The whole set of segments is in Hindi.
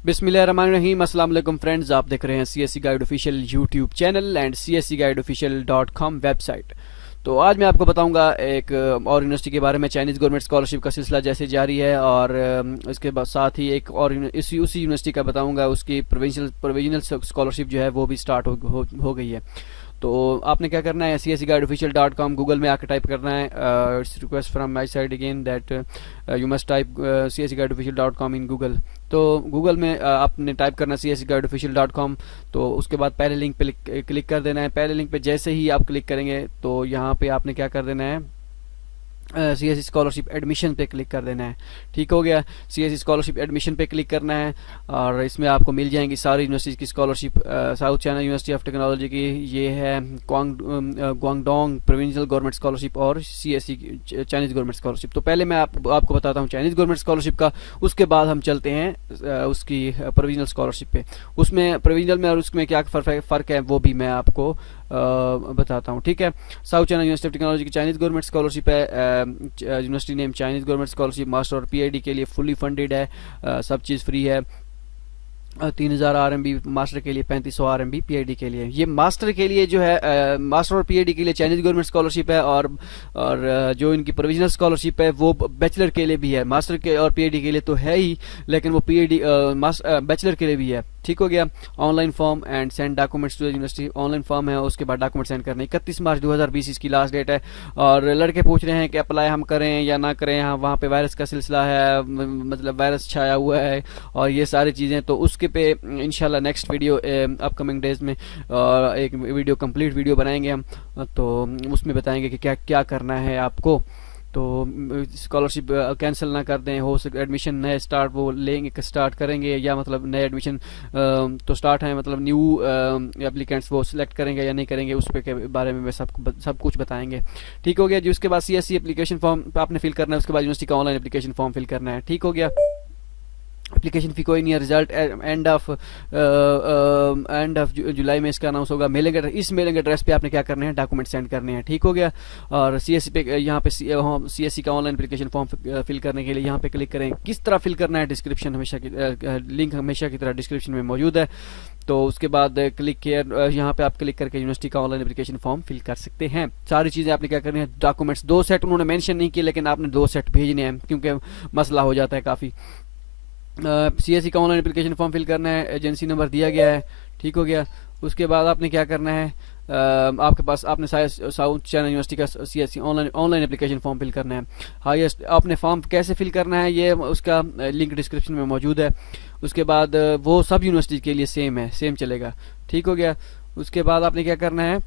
बिस्मिल्लाहिर्रहमानिर्रहीम। अस्सलाम वालेकुम फ्रेंड्स, आप देख रहे हैं CSC guide official YouTube channel and cscguideofficial.com website. तो आज मैं आपको बताऊंगा एक और यूनिवर्सिटी के बारे में। चाइनीज़ गवर्नमेंट स्कॉलरशिप का सिलसिला जैसे जारी है और इसके बाद साथ ही एक और उसी यूनिवर्सिटी का बताऊंगा, उसकी प्रोविजनल स्कॉलरशिप जो है वो भी स्टार्ट हो गई है। तो आपने क्या करना है, cscguideofficial.com गूगल में आकर टाइप करना है। It's request from my side again that you must type cscguideofficial.com in Google. तो गूगल में आपने टाइप करना cscguideofficial.com। तो उसके बाद पहले लिंक पे क्लिक कर देना है। पहले लिंक पे जैसे ही आप क्लिक करेंगे तो यहाँ पे आपने क्या कर देना है, सीएससी स्कॉलरशिप एडमिशन पे क्लिक कर देना है। ठीक हो गया, सीएससी स्कॉलरशिप एडमिशन पे क्लिक करना है और इसमें आपको मिल जाएंगी सारी यूनिवर्सिटीज़ की scholarship. South China university of technology की ये है, ग्वांगडोंग प्रोविंशियल गवर्नमेंट स्कॉलरशिप और सीएससी चाइनीज़ गवर्नमेंट स्कॉलरशिप। तो पहले मैं आपको बताता हूँ चाइनीज़ गवर्नमेंट स्कॉलरशिप का, उसके बाद हम चलते हैं उसकी प्रोविजनल स्कॉलरशिप पे। उसमें प्रोविजनल में और उसमें क्या फ़र्क है वो भी मैं आपको बताता हूँ। ठीक है, south China university of technology की चाइनीज़ गवर्नमेंट स्कॉलरशिप है। University name Chinese government scholarship. Master और पीएचडी के लिए फुली फंडेड है, सब चीज़ फ्री है। 3000 RMB मास्टर के लिए, 3500 RMB पीएचडी के लिए। ये मास्टर के लिए जो है, मास्टर और पीएचडी के लिए चाइनीज़ गवर्नमेंट स्कॉलरशिप है और जो इनकी प्रोविजनल स्कॉलरशिप है वो बैचलर के लिए भी है। मास्टर के और पीएचडी के लिए तो है ही, लेकिन वो पीएचडी बैचलर के लिए भी है। ठीक हो गया। Online form and send documents to the university. Online form है, उसके बाद डॉक्यूमेंट सेंड करने। 31 मार्च 2020 इसकी लास्ट डेट है। और लड़के पूछ रहे हैं कि अप्लाई हम करें या ना करें। हाँ, वहाँ पे वायरस का सिलसिला है, मतलब वायरस छाया हुआ है और ये सारी चीज़ें। तो उसके पे इंशाल्लाह नेक्स्ट वीडियो अपकमिंग डेज में एक वीडियो कंप्लीट वीडियो बनाएंगे हम। तो उसमें बताएंगे कि क्या क्या करना है आपको। तो स्कॉलरशिप कैंसिल ना कर दें, हो सके एडमिशन नए स्टार्ट वो लेंगे, स्टार्ट करेंगे या मतलब नए एडमिशन तो स्टार्ट है, मतलब न्यू एप्लीकेंट्स वो सिलेक्ट करेंगे या नहीं करेंगे, उस पे के बारे में सब कुछ बताएंगे। ठीक हो गया जी। उसके बाद सीएससी एप्लीकेशन फॉर्म आपने फिल करना है, उसके बाद यूनिवर्सिटी का ऑनलाइन एप्लीकेशन फॉर्म फिल करना है। ठीक हो गया। एप्लीकेशन फी कोई नहीं है। रिजल्ट एंड ऑफ जुलाई में इसका अनाउंस होगा। मेलिंग एड्रेस, इस मेलिंग एड्रेस पे आपने क्या करने हैं, डॉक्यूमेंट सेंड करने हैं। ठीक हो गया। और सीएससी पे यहाँ पे सीएससी का ऑनलाइन एप्लीकेशन फॉर्म फिल करने के लिए यहाँ पे क्लिक करें। किस तरह फिल करना है, डिस्क्रिप्शन हमेशा की लिंक हमेशा की तरह डिस्क्रिप्शन में मौजूद है। तो उसके बाद क्लिक किया, यहाँ पे आप क्लिक करके यूनिवर्सिटी का ऑनलाइन एप्लीकेशन फॉर्म फिल कर सकते हैं। सारी चीज़ें आपने क्या करनी है, डॉक्यूमेंट्स 2 सेट उन्होंने मेंशन नहीं किए, लेकिन आपने 2 सेट भेजने हैं क्योंकि मसला हो जाता है काफ़ी। सीएससी का ऑनलाइन एप्लीकेशन फॉर्म फिल करना है, एजेंसी नंबर दिया गया है। ठीक हो गया। उसके बाद आपने क्या करना है, आपके पास आपने साउथ चाइना यूनिवर्सिटी का CSC online application form fill करना है। हाईएस्ट आपने फॉर्म कैसे फिल करना है, ये उसका लिंक डिस्क्रिप्शन में मौजूद है। उसके बाद वो सब यूनिवर्सिटी के लिए सेम है, सेम चलेगा। ठीक हो गया। उसके बाद आपने क्या करना है,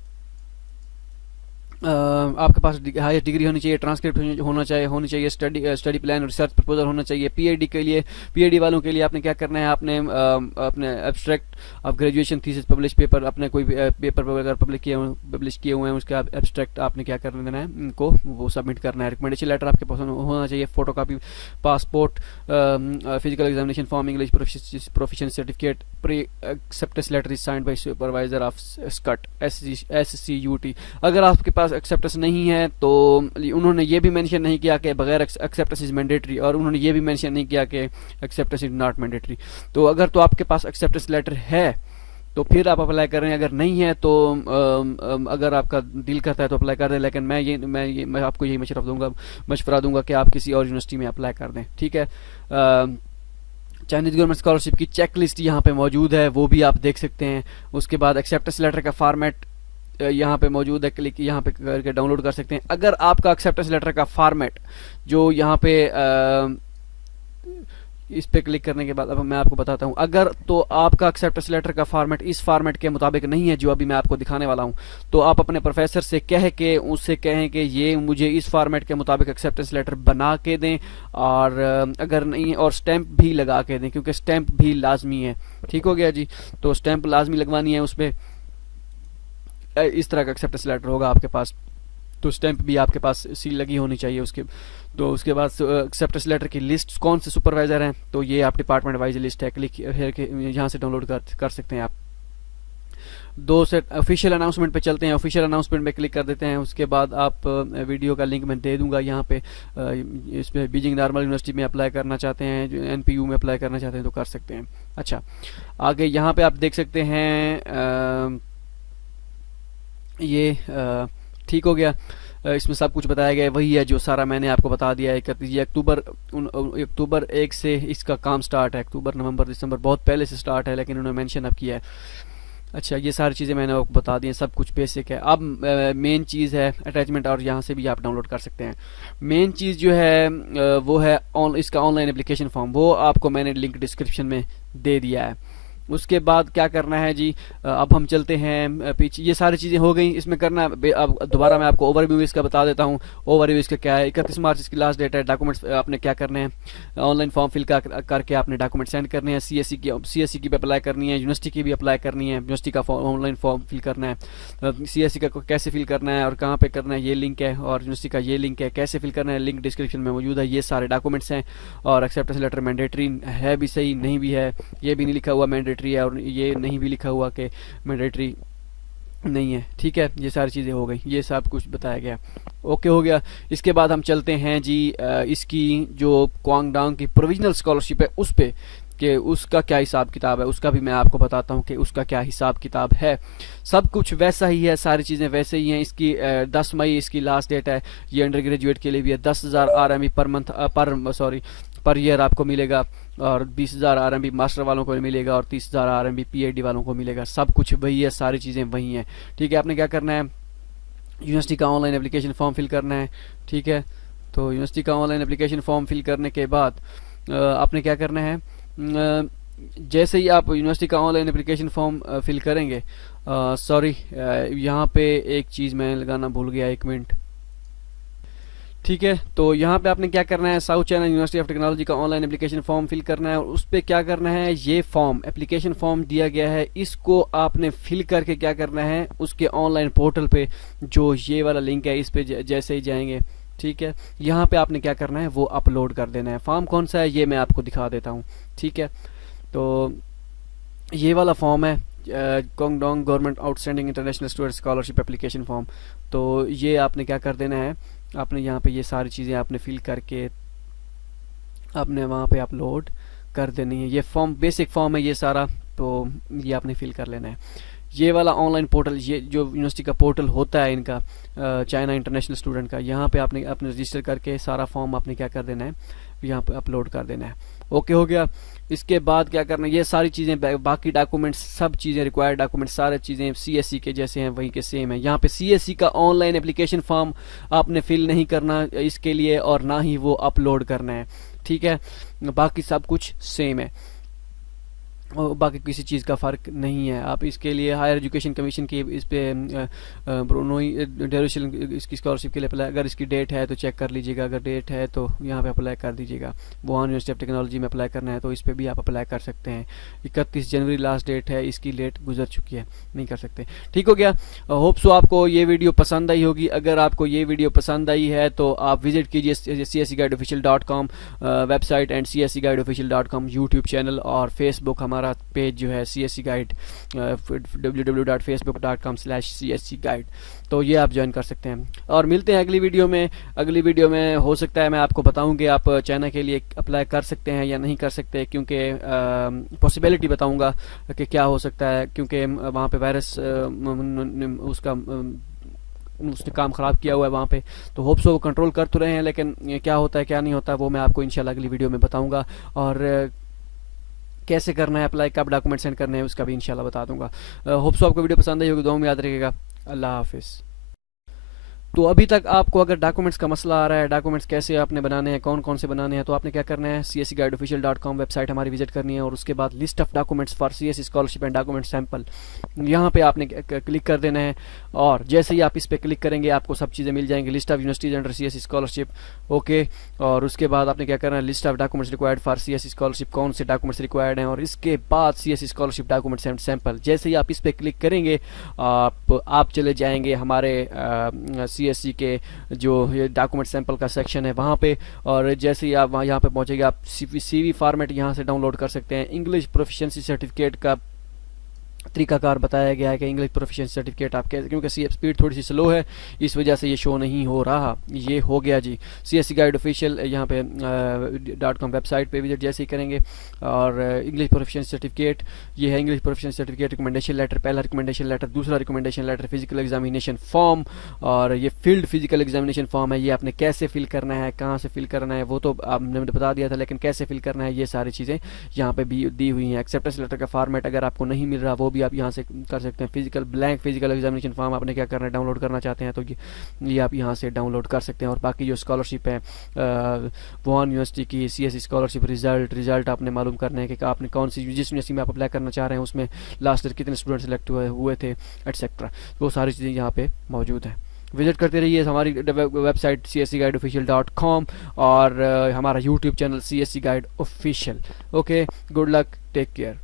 आपके पास हाईएस्ट डिग्री होनी चाहिए, ट्रांसक्रिप्ट होनी चाहिए, स्टडी प्लान, रिसर्च प्रपोजल होना चाहिए। पीएचडी के लिए, पीएचडी वालों के लिए आपने क्या करना है, आपने अपने abstract of graduation thesis publish paper, अपने कोई पेपर अगर पब्लिश किए हुए हैं उसका एब्स्ट्रैक्ट आपने क्या कर देना है, उनको वो सबमिट करना है। रिकमेंडेशन लेटर आपके पास होना चाहिए, photocopy, passport, physical examination form, English proficiency certificate, pre acceptance letter signed by supervisor of SCUT SCUT। अगर आपके पास एक्सेप्टेंस नहीं है तो उन्होंने ये भी मेंशन नहीं किया कि बगैर एक्सेप्टेंस इज मैंडेटरी, और उन्होंने ये भी मेंशन नहीं किया कि एक्सेप्टेंस इज नॉट मैंडेटरी। तो अगर तो आपके पास एक्सेप्टेंस लेटर है तो फिर आप अप्लाई करें, अगर नहीं है तो अगर आपका दिल करता है तो अप्लाई कर दें। लेकिन मैं आपको यही मशवरा दूंगा कि आप किसी और यूनिवर्सिटी में अप्लाई कर दें। ठीक है। चाइनीज़ गवर्नमेंट स्कॉलरशिप की चेक लिस्ट यहाँ पे मौजूद है, वो भी आप देख सकते हैं। उसके बाद एक्सेप्टेंस लेटर का फॉर्मेट यहाँ पे मौजूद है, क्लिक यहाँ पे करके डाउनलोड कर सकते हैं। अगर आपका एक्सेप्टेंस लेटर का फॉर्मेट जो यहाँ पे इस पे क्लिक करने के बाद अब मैं आपको बताता हूँ, अगर तो आपका एक्सेप्टेंस लेटर का फॉर्मेट इस फॉर्मेट के मुताबिक नहीं है जो अभी मैं आपको दिखाने वाला हूँ, तो आप अपने प्रोफेसर से उससे कहें कि ये मुझे इस फॉर्मेट के मुताबिक एक्सेप्टेंस लेटर बना के दें, और अगर नहीं और स्टैंप भी लगा के दें, क्योंकि स्टैंप भी लाजमी है। ठीक हो गया जी। तो स्टैंप लाजमी लगवानी है उस पर, इस तरह का एक्सेप्टेंस लेटर होगा आपके पास, तो स्टैंप भी आपके पास सील लगी होनी चाहिए उसके। तो उसके बाद एक्सेप्टेंस लेटर की लिस्ट कौन से सुपरवाइजर हैं, तो ये आप डिपार्टमेंट वाइज लिस्ट है, क्लिक यहाँ से डाउनलोड कर सकते हैं आप। दो से ऑफिशियल अनाउंसमेंट पे चलते हैं। ऑफिशियल अनाउंसमेंट पे क्लिक कर देते हैं। उसके बाद आप वीडियो का लिंक मैं दे दूंगा यहाँ पे। इस पे बीजिंग नॉर्मल यूनिवर्सिटी में अप्लाई करना चाहते हैं, जो एनपीयू में अप्लाई करना चाहते हैं तो कर सकते हैं। अच्छा, आगे यहाँ पे आप देख सकते हैं ये ठीक हो गया। इसमें सब कुछ बताया गया है, वही है जो सारा मैंने आपको बता दिया है। 31 अक्टूबर अक्टूबर 1 से इसका काम स्टार्ट है। अक्टूबर नवंबर दिसंबर बहुत पहले से स्टार्ट है, लेकिन उन्होंने मेंशन अब किया है। अच्छा, ये सारी चीज़ें मैंने आपको बता दी हैं, सब कुछ बेसिक है। अब मेन चीज़ है अटैचमेंट, और यहाँ से भी आप डाउनलोड कर सकते हैं। मेन चीज़ जो है वो है इसका ऑनलाइन एप्लीकेशन फॉर्म, वो आपको मैंने लिंक डिस्क्रिप्शन में दे दिया है। उसके बाद क्या करना है जी, अब हम चलते हैं पीछे। ये सारी चीज़ें हो गई, इसमें करना अब दोबारा मैं आपको ओवरव्यू इसका बता देता हूँ। ओवरव्यू इसका क्या है, 31 मार्च इसकी लास्ट डेट है। डॉक्यूमेंट्स आपने क्या करने हैं, ऑनलाइन फॉर्म फिल करके आपने डॉक्यूमेंट सेंड करने हैं। सीएससी की भी अप्लाई करनी है, यूनिवर्सिटी की भी अप्लाई करनी है। यूनिवर्सिटी का ऑनलाइन फॉर्म फिल करना है। सीएससी का कैसे फिल करना है और कहाँ पे करना है, ये लिंक है, और यूनिवर्सिटी का ये लिंक है। कैसे फिल करना है, लिंक डिस्क्रिप्शन में मौजूद है। ये सारे डॉक्यूमेंट्स हैं। और एक्सेप्टेंस लेटर मैंडेटरी है भी सही, नहीं भी है, ये भी नहीं लिखा हुआ मैंडेटरी है, और ये नहीं भी लिखा हुआ कि मैंडेटरी नहीं है। ठीक है, ये सारी चीज़ें हो गई, ये सब कुछ बताया गया। ओके हो गया। इसके बाद हम चलते हैं जी इसकी जो क्वांगडांग की प्रोविजनल स्कॉलरशिप है उस पे, कि उसका क्या हिसाब किताब है, उसका भी मैं आपको बताता हूँ कि उसका क्या हिसाब किताब है। सब कुछ वैसा ही है, सारी चीज़ें वैसे ही हैं। इसकी 10 मई इसकी लास्ट डेट है। ये अंडर ग्रेजुएट के लिए भी है। 10,000 RMB per month per year आपको मिलेगा, और 20,000 RMB मास्टर वालों को मिलेगा, और 30,000 RMB PhD वालों को मिलेगा। सब कुछ वही है, सारी चीज़ें वही हैं। ठीक है, आपने क्या करना है, यूनिवर्सिटी का ऑनलाइन एप्लीकेशन फॉर्म फिल करना है। ठीक है, तो यूनिवर्सिटी का ऑनलाइन एप्लीकेशन फॉर्म फिल करने के बाद आपने क्या करना है, जैसे ही आप यूनिवर्सिटी का ऑनलाइन एप्लीकेशन फॉर्म फिल करेंगे, सॉरी यहाँ पे एक चीज़ मैं लगाना भूल गया, 1 मिनट। ठीक है, तो यहाँ पे आपने क्या करना है, south China university of technology का ऑनलाइन एप्लीकेशन फॉर्म फिल करना है। और उस पर क्या करना है, ये फॉर्म एप्लीकेशन फॉर्म दिया गया है, इसको आपने फिल करके क्या करना है, उसके ऑनलाइन पोर्टल पे जो ये वाला लिंक है, इस पे जैसे ही जाएंगे, ठीक है, यहाँ पे आपने क्या करना है, वो अपलोड कर देना है। फॉर्म कौन सा है ये मैं आपको दिखा देता हूँ। ठीक है, तो ये वाला फॉर्म है Guangdong government outstanding international student scholarship application form. तो ये आपने क्या कर देना है, आपने यहाँ पे ये सारी चीज़ें आपने फिल करके आपने वहाँ पे अपलोड कर देनी है। ये फॉर्म बेसिक फॉर्म है ये सारा, तो ये आपने फिल कर लेना है। ये वाला ऑनलाइन पोर्टल, ये जो यूनिवर्सिटी का पोर्टल होता है इनका चाइना इंटरनेशनल स्टूडेंट का, यहाँ पे आपने अपने रजिस्टर करके सारा फॉर्म आपने क्या कर देना है, यहाँ पे अपलोड कर देना है। ओके हो गया। इसके बाद क्या करना है, ये सारी चीज़ें बाकी डॉक्यूमेंट्स, सब चीज़ें रिक्वायर्ड डॉक्यूमेंट्स सारी चीज़ें सीएससी के जैसे हैं वहीं के सेम है। यहाँ पे सीएससी का ऑनलाइन एप्लीकेशन फॉर्म आपने फिल नहीं करना इसके लिए, और ना ही वो अपलोड करना है। ठीक है, बाकी सब कुछ सेम है, और बाकी किसी चीज़ का फ़र्क नहीं है। आप इसके लिए हायर एजुकेशन कमीशन की इस पे ब्रोनोई ड्यूरेशन इसकी स्कॉलरशिप के लिए अप्लाई, अगर इसकी डेट है तो चेक कर लीजिएगा, अगर डेट है तो यहाँ पे अप्लाई कर दीजिएगा। वुहान यूनिवर्सिटी ऑफ टेक्नोलॉजी में अप्लाई करना है तो इस पर भी आप अप्लाई कर सकते हैं। 31 जनवरी लास्ट डेट है, इसकी डेट गुजर चुकी है, नहीं कर सकते। ठीक हो गया। होप सो आपको ये वीडियो पसंद आई होगी। अगर आपको ये वीडियो पसंद आई है तो आप विजिट कीजिए cscguideofficial.com website, and cscguideofficial.com YouTube channel, और फेसबुक हमारा पेज जो है CSC गाइड, www.facebook.com/CSC गाइड, तो ये आप ज्वाइन कर सकते हैं। और मिलते हैं अगली वीडियो में। अगली वीडियो में हो सकता है मैं आपको बताऊं कि आप चाइना के लिए अप्लाई कर सकते हैं या नहीं कर सकते, क्योंकि पॉसिबिलिटी बताऊंगा कि क्या हो सकता है, क्योंकि वहाँ पे वायरस उसने काम ख़राब किया हुआ है वहाँ पे। तो होप सो वो कंट्रोल कर तो रहे हैं, लेकिन क्या होता है क्या नहीं होता वो मैं आपको इंशाल्लाह अगली वीडियो में बताऊँगा। और कैसे करना है अप्लाई, कब डॉक्यूमेंट सेंड करने हैं, उसका भी इंशाल्लाह बता दूंगा। होप सो आपको वीडियो पसंद आई होगी, दुआ में याद रखिएगा। अल्लाह हाफिज़। तो अभी तक आपको अगर डॉक्यूमेंट्स का मसला आ रहा है, डॉक्यूमेंट्स कैसे आपने बनाने हैं, कौन कौन से बनाने हैं, तो आपने क्या करना है, cscguideofficial.com वेबसाइट हमारी विजिट करनी है, और उसके बाद list of documents for CSC scholarship and document sample, यहाँ पे आपने क्लिक कर देना है। और जैसे ही आप इस पर क्लिक करेंगे आपको सब चीज़ें मिल जाएंगी, list of universities under CSC scholarship. Okay, और उसके बाद आपने क्या करना है, list of documents required for CSC scholarship, कौन से डॉक्यूमेंट्स रिक्वायर्ड हैं, और इसके बाद CSC scholarship documents and sample. जैसे ही आप इस पर क्लिक करेंगे आप चले जाएंगे हमारे CSC के जो ये डॉक्यूमेंट सैंपल का सेक्शन है वहाँ पे, और जैसे ही आप वहाँ यहाँ पे पहुँचेंगे आप CV फॉर्मेट यहाँ से डाउनलोड कर सकते हैं। इंग्लिश प्रोफिशिएंसी सर्टिफिकेट का तरीकाकार बताया गया है कि इंग्लिश प्रोफिशिएंसी सर्टिफिकेट आप कैसे, क्योंकि सी स्पीड थोड़ी सी स्लो है इस वजह से ये शो नहीं हो रहा। ये हो गया जी। CSE गाइड ऑफिशियल यहाँ पे .com वेबसाइट पे विजिट जैसे ही करेंगे, और इंग्लिश प्रोफिशिएंसी सर्टिफिकेट, ये है English proficiency certificate recommendation letter, पहला रिकमेंडेशन लेटर, दूसरा recommendation letter, physical examination form, और ये फील्ड फिजिकल एग्जामिनेशन फॉर्म है। ये आपने कैसे फिल करना है, कहाँ से फिल करना है वो तो आपने बता दिया था, लेकिन कैसे फिल करना है ये सारी चीज़ें यहाँ पे भी दी हुई हैं। एक्सेप्टेंस लेटर का फॉर्मेट अगर आपको नहीं मिल रहा वो भी आप यहाँ से कर सकते हैं। Physical blank physical examination form आपने क्या करना है, डाउनलोड करना चाहते हैं तो ये आप यहाँ से डाउनलोड कर सकते हैं। और बाकी जो स्कॉलरशिप है वॉन यूनिवर्सिटी की CSE स्कॉलरशिप रिजल्ट आपने मालूम करना है कि आपने कौन सी, जिस यूनिवर्सिटी में आप अप्लाई करना चाह रहे हैं उसमें लास्ट ईयर कितने स्टूडेंट सेलेक्ट हुए थे एटसेट्रा, वो सारी चीज़ें यहाँ पे मौजूद हैं। विजिट करते रहिए हमारी वेबसाइट cscguideofficial.com और हमारा YouTube channel CSE guide official. Okay, good luck, take care.